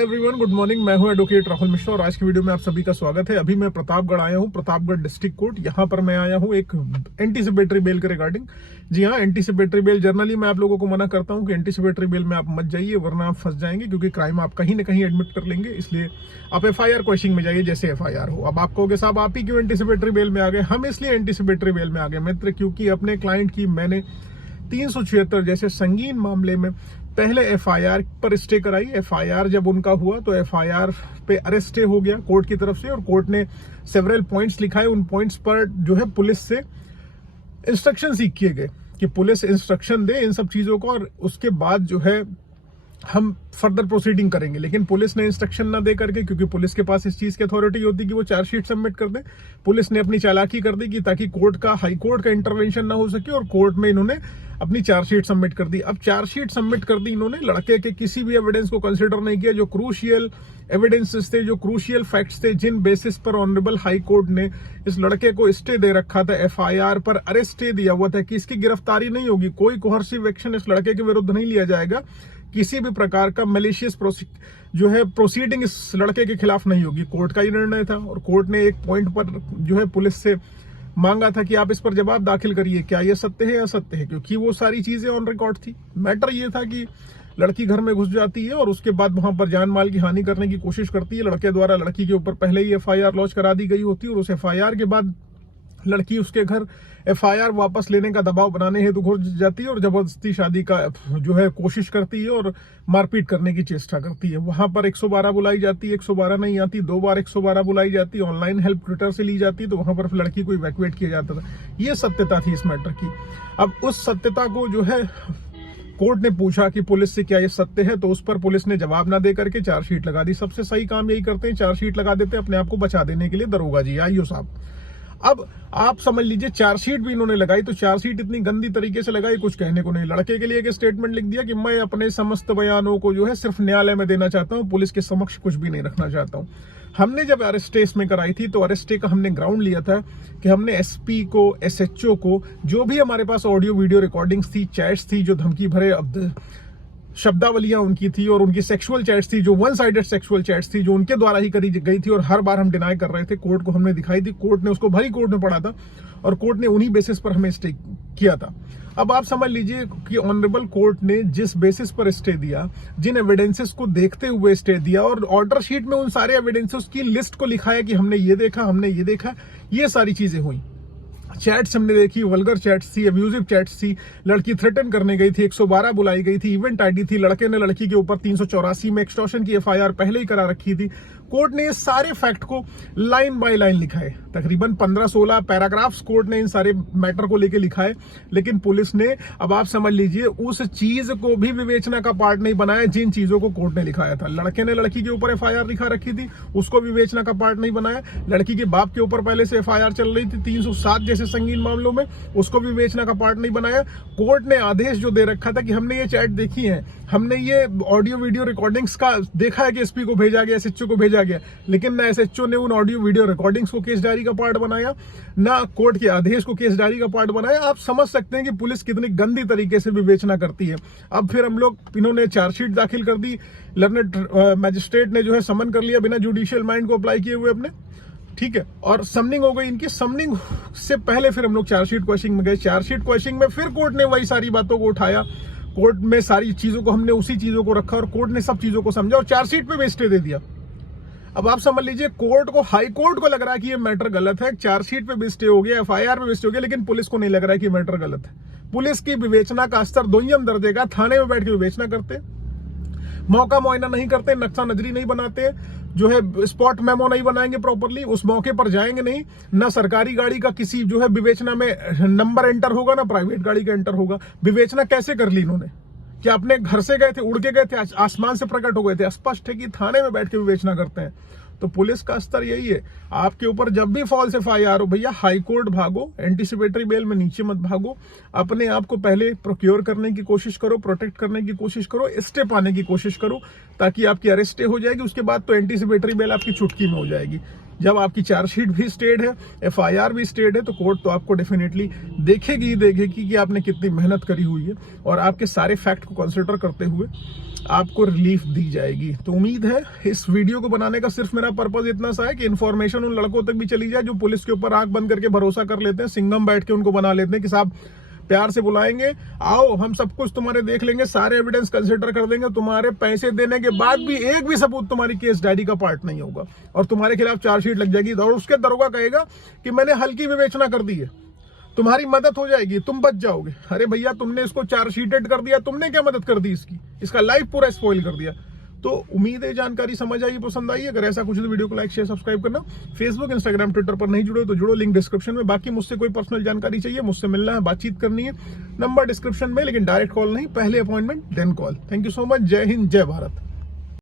Everyone, good morning. मैं हूं advocate Rahul Mishra और आज की वीडियो में आप सभी का स्वागत है। अभी मैं प्रतापगढ़ आया हूं, प्रतापगढ़ डिस्ट्रिक्ट कोर्ट। यहां पर मैं आया हूं एक एंटीसिपेटरी बेल के रिगार्डिंग। जी हां, एंटीसिपेटरी बेल जनरली मैं आप लोगों को मना करता हूं कि एंटीसिपेटरी बेल में आप मत जाइए, वरना आप फंस जाएंगे, क्योंकि क्राइम आप कहीं ना कहीं एडमिट कर लेंगे। इसलिए आप FIR क्वेश्चन में जाइए जैसे FIR हो। अब आप कहोगे साहब आप ही क्यों एंटीसिपेटरी बेल में आ गए? हम इसलिए एंटीसिपेटरी बेल में आ गए मित्र, क्योंकि अपने क्लाइंट की मैंने 376 जैसे संगीन मामले में पहले FIR पर स्टे कराई। FIR जब उनका हुआ तो FIR पे अरेस्ट स्टे हो गया कोर्ट की तरफ से, और कोर्ट ने सेवरल पॉइंट्स लिखाए। उन पॉइंट्स पर जो है पुलिस से इंस्ट्रक्शन सीख किए गए कि पुलिस इंस्ट्रक्शन दे इन सब चीजों को, और उसके बाद जो है हम फर्दर प्रोसीडिंग करेंगे। लेकिन पुलिस ने इंस्ट्रक्शन ना दे करके, क्योंकि पुलिस के पास इस चीज की अथॉरिटी होती है कि वो चार्जशीट सबमिट कर दे, पुलिस ने अपनी चालाकी कर दी कि ताकि कोर्ट का, हाई कोर्ट का इंटरवेंशन ना हो सके, और कोर्ट में इन्होंने अपनी चार्जशीट सबमिट कर दी। अब चार्जशीट सबमिट कर दी इन्होंने, लड़के के किसी भी एविडेंस को कंसिडर नहीं किया। जो क्रूशियल एविडेंसेस थे, जो क्रूशियल फैक्ट्स थे, जिन बेसिस पर ऑनरेबल हाई कोर्ट ने इस लड़के को स्टे दे रखा था, FIR पर अरेस्ट स्टे दिया हुआ था कि इसकी गिरफ्तारी नहीं होगी, कोई कोहर्सिव एक्शन इस लड़के के विरुद्ध नहीं लिया जाएगा, किसी भी प्रकार का मलेशियस जो है प्रोसीडिंग इस लड़के के खिलाफ नहीं होगी। कोर्ट का ही निर्णय था, और कोर्ट ने एक पॉइंट पर जो है पुलिस से मांगा था कि आप इस पर जवाब दाखिल करिए, क्या यह सत्य है या असत्य है, क्योंकि वो सारी चीजें ऑन रिकॉर्ड थी। मैटर ये था कि लड़की घर में घुस जाती है और उसके बाद वहां पर जान माल की हानि करने की कोशिश करती है। लड़के द्वारा लड़की के ऊपर पहले ही FIR लॉन्च करा दी गई होती है, और उस FIR के बाद लड़की उसके घर FIR वापस लेने का दबाव बनाने हेतु घुस जाती है, और जबरदस्ती शादी का जो है कोशिश करती है और मारपीट करने की चेष्टा करती है। वहां पर 112 बुलाई जाती है, 112 नहीं आती, 2 बार 112 बुलाई जाती है, ऑनलाइन हेल्प ट्विटर से ली जाती है, तो वहां पर लड़की को इवैक्यूएट किया जाता था। ये सत्यता थी इस मैटर की। अब उस सत्यता को जो है कोर्ट ने पूछा कि पुलिस से क्या ये सत्य है, तो उस पर पुलिस ने जवाब ना दे करके चार्जशीट लगा दी। सबसे सही काम यही करते हैं, चार्जशीट लगा देते हैं अपने आप को बचा देने के लिए। दरोगा जी, आइयो साहब। अब आप समझ लीजिए चार्जशीट भी इन्होंने लगाई, तो चार्जशीट इतनी गंदी तरीके से लगाई, कुछ कहने को नहीं। लड़के के लिए एक स्टेटमेंट लिख दिया कि मैं अपने समस्त बयानों को जो है सिर्फ न्यायालय में देना चाहता हूं, पुलिस के समक्ष कुछ भी नहीं रखना चाहता हूं। हमने जब अरेस्ट इसमें कराई थी, तो अरेस्ट का हमने ग्राउंड लिया था कि हमने SP को, SHO को, जो भी हमारे पास ऑडियो वीडियो रिकॉर्डिंग्स थी, चैट्स थी, जो धमकी भरे शब्दावलियां उनकी थी, और उनकी सेक्सुअल चैट्स थी, जो वन साइडेड सेक्सुअल चैट्स थी, जो उनके द्वारा ही करी गई थी, और हर बार हम डिनाई कर रहे थे। कोर्ट को हमने दिखाई थी, कोर्ट ने उसको भरी कोर्ट में पढ़ा था, और कोर्ट ने उन्हीं बेसिस पर हमें स्टे किया था। अब आप समझ लीजिए कि ऑनरेबल कोर्ट ने जिस बेसिस पर स्टे दिया, जिन एविडेंसेस को देखते हुए स्टे दिया, और ऑर्डर शीट में उन सारे एविडेंसेस की लिस्ट को लिखाया कि हमने ये देखा, हमने ये देखा, ये सारी चीजें हुई। चैट्स हमने देखी, वल्गर चैट्स थी, अब्यूजिव चैट्स थी, लड़की थ्रेटन करने गई थी, 112 बुलाई गई थी, इवेंट ID थी, लड़के ने लड़की के ऊपर 384 में एक्सटॉर्शन की FIR पहले ही करा रखी थी। कोर्ट ने इस सारे फैक्ट को लाइन बाय लाइन लिखा है, तकरीबन 15-16 पैराग्राफ्स कोर्ट ने इन सारे मैटर को लेके लिखा है। लेकिन पुलिस ने, अब आप समझ लीजिए, उस चीज को भी विवेचना का पार्ट नहीं बनाया जिन चीजों को कोर्ट ने लिखाया था। लड़के ने लड़की के ऊपर FIR लिखा रखी थी, उसको विवेचना का पार्ट नहीं बनाया। लड़की के बाप के ऊपर पहले से FIR चल रही थी 307 जैसे संगीन मामलों में, उसको विवेचना का पार्ट नहीं बनाया। कोर्ट ने आदेश जो दे रखा था कि हमने ये चैट देखी है, हमने ये ऑडियो वीडियो रिकॉर्डिंग्स का देखा है कि SP को भेजा गया, SHO को भेजा गया, लेकिन ना SHO ने उन ऑडियो वीडियो रिकॉर्डिंग्स को केस डायरी का पार्ट बनाया, ना कोर्ट के आदेश को केस डायरी का पार्ट बनाया। आप समझ सकते हैं कि पुलिस कितनी गंदी तरीके से विवेचना करती है। अब फिर हम लोग, इन्होंने चार्जशीट दाखिल कर दी, लर्नेड मैजिस्ट्रेट ने जो है समन कर लिया बिना जुडिशियल माइंड को अप्लाई किए हुए अपने, ठीक है, और समनिंग हो गई इनकी। समनिंग से पहले फिर हम लोग चार्जशीट क्वेश्चनिंग में गए। चार्जशीट क्वेश्चनिंग में फिर कोर्ट ने वही सारी बातों को उठाया, कोर्ट में सारी चीजों को, हमने उसी चीजों को रखा, और कोर्ट ने सब चीजों को समझा और चार्जशीट पे भी स्टे दे दिया। अब आप समझ लीजिए, कोर्ट को, हाई कोर्ट को लग रहा है कि ये मैटर गलत है, चार्जशीट पे भी स्टे हो गया, FIR पे भी स्टे हो गया, लेकिन पुलिस को नहीं लग रहा है कि मैटर गलत है। पुलिस की विवेचना का स्तर दोयम दर्जे का, थाने में बैठ के विवेचना करते, मौका मुआयना नहीं करते, नक्शा नजरी नहीं बनाते, जो है स्पॉट मेमो नहीं बनाएंगे प्रॉपरली, उस मौके पर जाएंगे नहीं, ना सरकारी गाड़ी का किसी जो है विवेचना में नंबर एंटर होगा, ना प्राइवेट गाड़ी का एंटर होगा। विवेचना कैसे कर ली इन्होंने? क्या अपने घर से गए थे, उड़ के गए थे, आसमान से प्रकट हो गए थे? स्पष्ट है कि थाने में बैठ के विवेचना करते हैं। तो पुलिस का स्तर यही है। आपके ऊपर जब भी फॉल्स FIR हो, भैया हाई कोर्ट भागो, एंटीसिपेटरी बेल में नीचे मत भागो, अपने आप को पहले प्रोक्योर करने की कोशिश करो, प्रोटेक्ट करने की कोशिश करो, स्टे पाने की कोशिश करो, ताकि आपकी अरेस्ट हो जाएगी। उसके बाद तो एंटीसिपेटरी बेल आपकी चुटकी में हो जाएगी। जब आपकी चार्जशीट भी स्टेड है, FIR भी स्टेड है, तो कोर्ट तो आपको डेफिनेटली देखेगी कि आपने कितनी मेहनत करी हुई है, और आपके सारे फैक्ट को कंसिडर करते हुए आपको रिलीफ दी जाएगी। तो उम्मीद है इस वीडियो को बनाने का सिर्फ मेरा पर्पज इतना सा है कि इन्फॉर्मेशन उन लड़कों तक भी चली जाए जो पुलिस के ऊपर आंख बंद करके भरोसा कर लेते हैं, सिंघम बैठ के उनको बना लेते हैं कि साहब प्यार से बुलाएंगे, आओ हम सब कुछ तुम्हारे देख लेंगे, सारे एविडेंस कंसिडर कर देंगे, तुम्हारे पैसे देने के बाद भी एक भी सबूत तुम्हारी केस डायरी का पार्ट नहीं होगा और तुम्हारे खिलाफ चार्जशीट लग जाएगी। और उसके दरोगा कहेगा कि मैंने हल्की विवेचना कर दी है, तुम्हारी मदद हो जाएगी, तुम बच जाओगे। अरे भैया तुमने इसको चार्जशीटेड कर दिया, तुमने क्या मदद कर दी इसकी, इसका लाइफ पूरा स्पॉइल कर दिया। तो उम्मीद है जानकारी समझ आई, पसंद आई। अगर ऐसा कुछ तो वीडियो को लाइक शेयर सब्सक्राइब करना। फेसबुक इंस्टाग्राम ट्विटर पर नहीं जुड़े तो जुड़ो, लिंक डिस्क्रिप्शन में। बाकी मुझसे कोई पर्सनल जानकारी चाहिए, मुझसे मिलना है, बातचीत करनी है, नंबर डिस्क्रिप्शन में, लेकिन डायरेक्ट कॉल नहीं, पहले appointment then call. Thank you so much. जय हिंद, जय भारत।